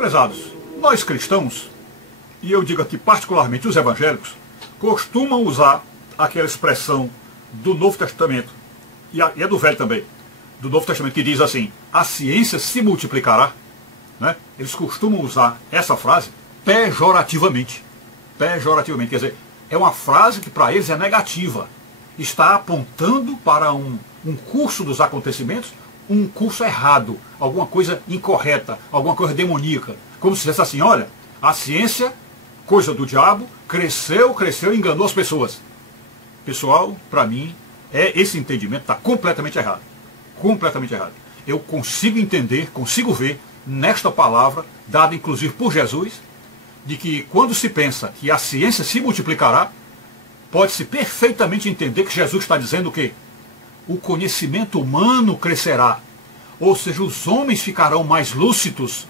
prezados, nós cristãos, e eu digo aqui particularmente os evangélicos, costumam usar aquela expressão do Novo Testamento, e é do Velho também, do Novo Testamento, que diz assim: a ciência se multiplicará. Né? Eles costumam usar essa frase pejorativamente. Pejorativamente, quer dizer, é uma frase que para eles é negativa. Está apontando para um curso dos acontecimentos, um curso errado, alguma coisa incorreta, alguma coisa demoníaca. Como se dissesse assim: olha, a ciência, coisa do diabo, cresceu e enganou as pessoas. Pessoal, para mim, esse entendimento está completamente errado. Completamente errado. Eu consigo entender, consigo ver nesta palavra, dada inclusive por Jesus, de que quando se pensa que a ciência se multiplicará, pode-se perfeitamente entender que Jesus está dizendo que o conhecimento humano crescerá. Ou seja, os homens ficarão mais lúcidos,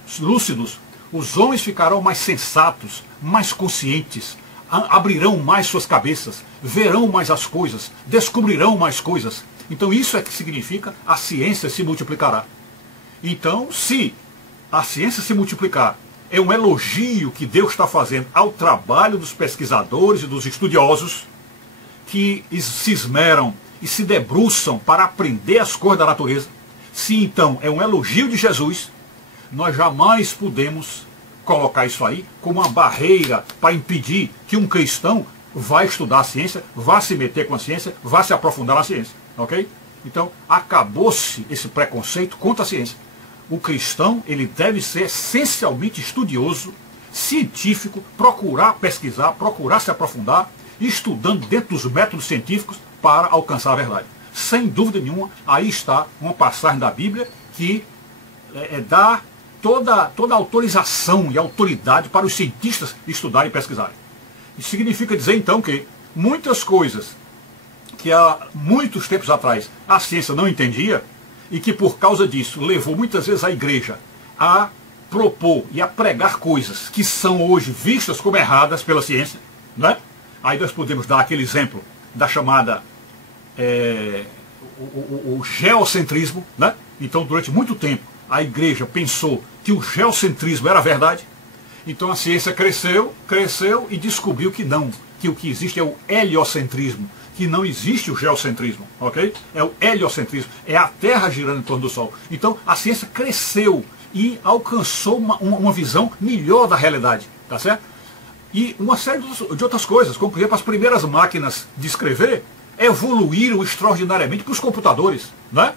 os homens ficarão mais sensatos, mais conscientes, abrirão mais suas cabeças, verão mais as coisas, descobrirão mais coisas. Então isso é que significa a ciência se multiplicará. Então, se a ciência se multiplicar é um elogio que Deus está fazendo ao trabalho dos pesquisadores e dos estudiosos que se esmeram e se debruçam para aprender as coisas da natureza, se então é um elogio de Jesus, nós jamais podemos colocar isso aí como uma barreira para impedir que um cristão vá estudar a ciência, vá se meter com a ciência, vá se aprofundar na ciência. Ok? Então, acabou-se esse preconceito contra a ciência. O cristão, ele deve ser essencialmente estudioso, científico, procurar pesquisar, procurar se aprofundar, estudando dentro dos métodos científicos para alcançar a verdade. Sem dúvida nenhuma, aí está uma passagem da Bíblia que dá toda a autorização e autoridade para os cientistas estudarem e pesquisarem. Isso significa dizer então que muitas coisas que há muitos tempos atrás a ciência não entendia, e que por causa disso levou muitas vezes a igreja a propor e a pregar coisas que são hoje vistas como erradas pela ciência, né? Aí nós podemos dar aquele exemplo da chamada o geocentrismo, né? Então, durante muito tempo, a igreja pensou que o geocentrismo era a verdade. Então a ciência cresceu e descobriu que não, que o que existe é o heliocentrismo, que não existe o geocentrismo, ok? É o heliocentrismo, é a Terra girando em torno do Sol. Então a ciência cresceu e alcançou uma visão melhor da realidade, tá certo? E uma série de outras coisas, como por exemplo as primeiras máquinas de escrever evoluíram extraordinariamente para os computadores, né?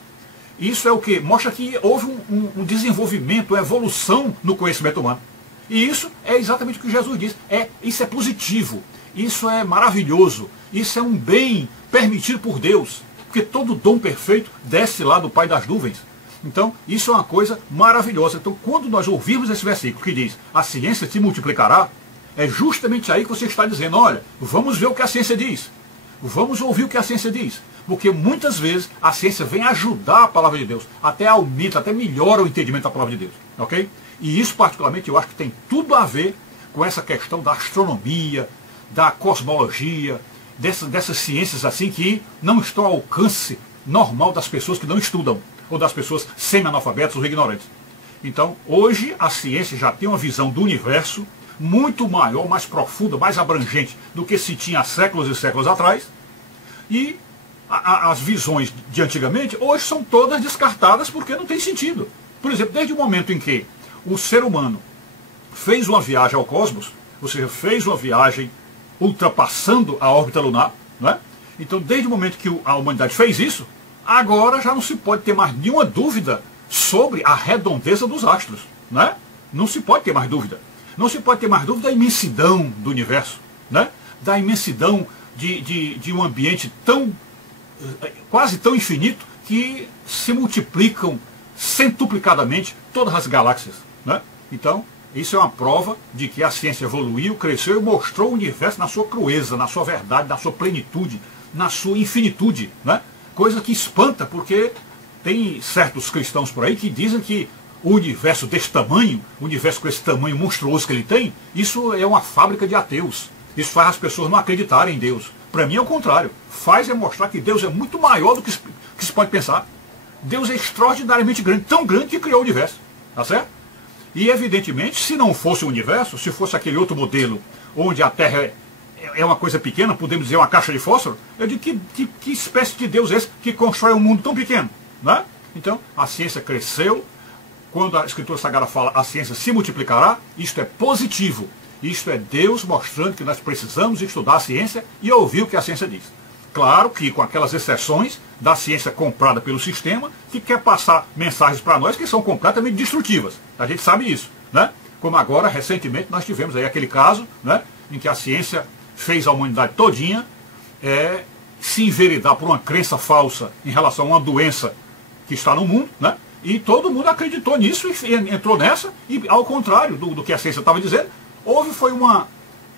Isso é o que mostra que houve um desenvolvimento, uma evolução no conhecimento humano. E isso é exatamente o que Jesus diz. Isso é positivo, isso é maravilhoso, isso é um bem permitido por Deus, porque todo dom perfeito desce lá do Pai das nuvens. Então, isso é uma coisa maravilhosa. Então, quando nós ouvirmos esse versículo que diz, a ciência se multiplicará, é justamente aí que você está dizendo, olha, vamos ver o que a ciência diz. Vamos ouvir o que a ciência diz. Porque muitas vezes a ciência vem ajudar a palavra de Deus, até aumenta, até melhora o entendimento da palavra de Deus. Ok? E isso particularmente eu acho que tem tudo a ver com essa questão da astronomia, da cosmologia, dessas ciências assim que não estão ao alcance normal das pessoas que não estudam, ou das pessoas semi-analfabetas ou ignorantes. Então, hoje a ciência já tem uma visão do universo muito maior, mais profunda, mais abrangente do que se tinha há séculos e séculos atrás. E as visões de antigamente, hoje são todas descartadas porque não tem sentido. Por exemplo, desde o momento em que o ser humano fez uma viagem ao cosmos, ou seja, fez uma viagem ultrapassando a órbita lunar, não é? Então, desde o momento que a humanidade fez isso, agora já não se pode ter mais nenhuma dúvida sobre a redondeza dos astros, não é? Não se pode ter mais dúvida. Não se pode ter mais dúvida da imensidão do universo, né? Da imensidão de um ambiente quase tão infinito que se multiplicam centuplicadamente todas as galáxias, né? Então, isso é uma prova de que a ciência evoluiu, cresceu e mostrou o universo na sua crueza, na sua verdade, na sua plenitude, na sua infinitude, né? Coisa que espanta, porque tem certos cristãos por aí que dizem que o universo desse tamanho, o universo com esse tamanho monstruoso que ele tem, isso é uma fábrica de ateus. Isso faz as pessoas não acreditarem em Deus. Para mim é o contrário. Faz mostrar que Deus é muito maior do que se pode pensar. Deus é extraordinariamente grande, tão grande que criou o universo. Tá certo? E evidentemente, se não fosse o universo, se fosse aquele outro modelo, onde a Terra é uma coisa pequena, podemos dizer uma caixa de fósforo, eu digo que espécie de Deus é esse que constrói um mundo tão pequeno? Né? Então, a ciência cresceu. Quando a Escritura Sagrada fala a ciência se multiplicará, isto é positivo. Isto é Deus mostrando que nós precisamos estudar a ciência e ouvir o que a ciência diz. Claro que com aquelas exceções da ciência comprada pelo sistema, que quer passar mensagens para nós que são completamente destrutivas. A gente sabe isso, né? Como agora, recentemente, nós tivemos aí aquele caso, né, em que a ciência fez a humanidade todinha se enveredar por uma crença falsa em relação a uma doença que está no mundo, né? E todo mundo acreditou nisso e entrou nessa, e ao contrário do que a ciência estava dizendo, foi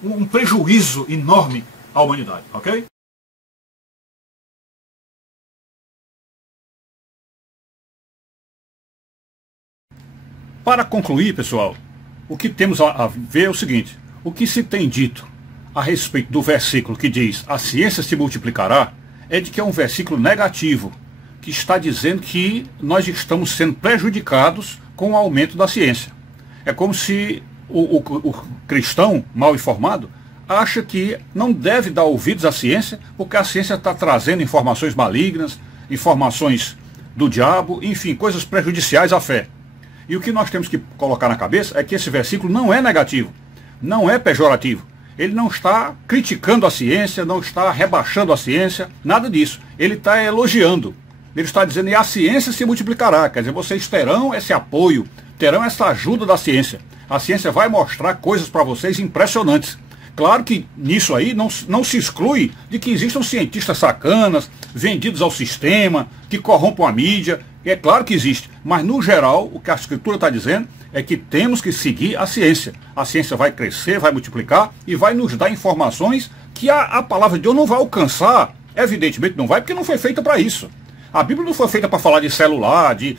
um prejuízo enorme à humanidade, ok? Para concluir, pessoal, o que temos a ver é o seguinte: o que se tem dito a respeito do versículo que diz a ciência se multiplicará, é de que é um versículo negativo, que está dizendo que nós estamos sendo prejudicados com o aumento da ciência. É como se o cristão mal informado acha que não deve dar ouvidos à ciência, porque a ciência está trazendo informações malignas, informações do diabo, enfim, coisas prejudiciais à fé. E o que nós temos que colocar na cabeça é que esse versículo não é negativo, não é pejorativo. Ele não está criticando a ciência, não está rebaixando a ciência, nada disso. Ele está elogiando. Ele está dizendo que a ciência se multiplicará. Quer dizer, vocês terão esse apoio, terão essa ajuda da ciência. A ciência vai mostrar coisas para vocês impressionantes. Claro que nisso aí não se exclui de que existam cientistas sacanas, vendidos ao sistema, que corrompam a mídia. É claro que existe, mas no geral o que a Escritura está dizendo é que temos que seguir a ciência. A ciência vai crescer, vai multiplicar e vai nos dar informações que a palavra de Deus não vai alcançar. Evidentemente não vai, porque não foi feita para isso. A Bíblia não foi feita para falar de celular, de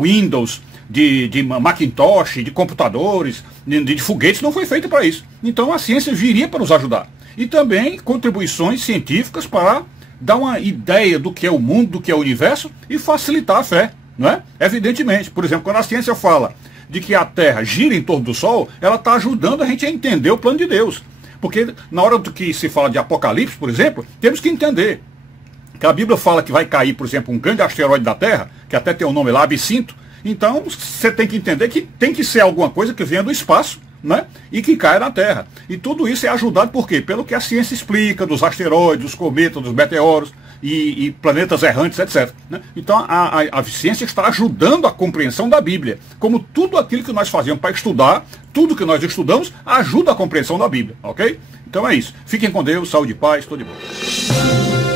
Windows, de Macintosh, de computadores, de foguetes, não foi feita para isso. Então a ciência viria para nos ajudar. E também contribuições científicas para dar uma ideia do que é o mundo, do que é o universo e facilitar a fé, não é? Evidentemente. Por exemplo, quando a ciência fala de que a Terra gira em torno do Sol, ela está ajudando a gente a entender o plano de Deus. Porque na hora do que se fala de Apocalipse, por exemplo, temos que entender que a Bíblia fala que vai cair, por exemplo, um grande asteroide da Terra, que até tem o nome lá, Absinto. Então você tem que entender que tem que ser alguma coisa que venha do espaço, né, e que caia na Terra. E tudo isso é ajudado por quê? Pelo que a ciência explica dos asteroides, dos cometas, dos meteoros e planetas errantes, etc. Né? Então a ciência está ajudando a compreensão da Bíblia. Como tudo aquilo que nós fazemos para estudar, tudo que nós estudamos ajuda a compreensão da Bíblia, ok? Então é isso. Fiquem com Deus, saúde e paz, tudo de bom.